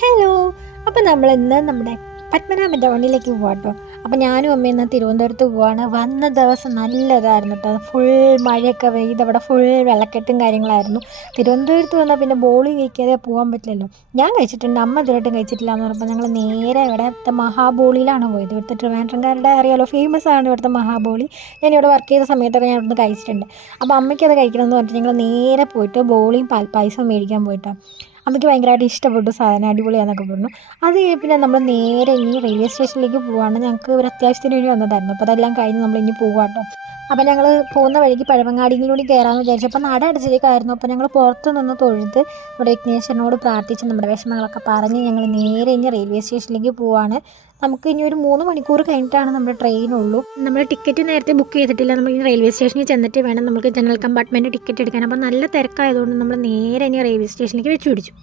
Hello. അപ്പം നമ്മളിന്ന് നമ്മുടെ പത്മനാഭൻ്റെ വണ്ടിയിലേക്ക് പോവാം കേട്ടോ. അപ്പം ഞാനും അമ്മയും ഇന്ന് തിരുവനന്തപുരത്ത് പോവാണ്. വന്ന ദിവസം നല്ല ഇതായിരുന്നു കേട്ടോ. ഫുൾ മഴയൊക്കെ പെയ്ത് അവിടെ ഫുൾ വെള്ളക്കെട്ടും കാര്യങ്ങളായിരുന്നു. തിരുവനന്തപുരത്ത് വന്നാൽ പിന്നെ ബോളി കഴിക്കാതെ പോകാൻ പറ്റില്ലല്ലോ. ഞാൻ കഴിച്ചിട്ടുണ്ട്, അമ്മ ഇതുവരെയായിട്ടും കഴിച്ചിട്ടില്ല എന്ന് പറഞ്ഞപ്പോൾ ഞങ്ങൾ നേരെ ഇവിടുത്തെ മഹാബോളിയിലാണ് പോയത്. ഇവിടുത്തെ ട്രിവാൻഡ്രംകാരുടെ അറിയാലോ, ഫേമസ് ആണ് ഇവിടുത്തെ മഹാബോളി. ഞാനിവിടെ വർക്ക് ചെയ്ത സമയത്തൊക്കെ ഞാൻ ഇവിടുന്ന് കഴിച്ചിട്ടുണ്ട്. അപ്പോൾ അമ്മയ്ക്കത് കഴിക്കണമെന്ന് പറഞ്ഞിട്ട് ഞങ്ങൾ നേരെ പോയിട്ട് ബോളിയും പാൽപ്പായസവും മേടിക്കാൻ പോയിട്ടോ. അമ്മയ്ക്ക് ഭയങ്കരമായിട്ട് ഇഷ്ടപ്പെട്ടു, സാധനം അടിപൊളിയാണെന്നൊക്കെ പറഞ്ഞു. അത് കഴിഞ്ഞ് പിന്നെ നമ്മൾ നേരെ ഇനി റെയിൽവേ സ്റ്റേഷനിലേക്ക് പോവാണ്. ഞങ്ങൾക്ക് ഒരു അത്യാവശ്യത്തിന് വേണ്ടി വന്നതായിരുന്നു. അപ്പോൾ അതെല്ലാം കഴിഞ്ഞ് നമ്മൾ ഇനി പോവാം കേട്ടോ. അപ്പോൾ ഞങ്ങൾ പോകുന്ന വഴിക്ക് പഴവങ്ങാടിയിലൂടെ കയറാമെന്ന് വിചാരിച്ചു. അപ്പോൾ നട അടച്ചിരിക്കുമായിരുന്നു. അപ്പോൾ ഞങ്ങൾ പുറത്ത് നിന്ന് തൊഴുത് ഇവിടെ വിഘ്നേശ്വരനോട് പ്രാർത്ഥിച്ച് നമ്മുടെ വിഷമങ്ങളൊക്കെ പറഞ്ഞ് ഞങ്ങൾ നേരെ ഇനി റെയിൽവേ സ്റ്റേഷനിലേക്ക് പോവാണ്. നമുക്ക് ഇനി ഒരു 3 മണിക്കൂർ കഴിഞ്ഞിട്ടാണ് നമ്മുടെ ട്രെയിനുള്ളൂ. നമ്മൾ ടിക്കറ്റ് നേരത്തെ ബുക്ക് ചെയ്തിട്ടില്ല. നമ്മൾ ഇനി റെയിൽവേ സ്റ്റേഷനിൽ ചെന്നിട്ട് വേണം നമുക്ക് ജനറൽ കമ്പാർട്ട്മെൻറ്റ് ടിക്കറ്റ് എടുക്കാൻ. അപ്പോൾ നല്ല തിരക്കായതുകൊണ്ട് നമ്മൾ നേരെ ഇനി റെയിൽവേ സ്റ്റേഷനിലേക്ക് വെച്ച് പിടിച്ചു.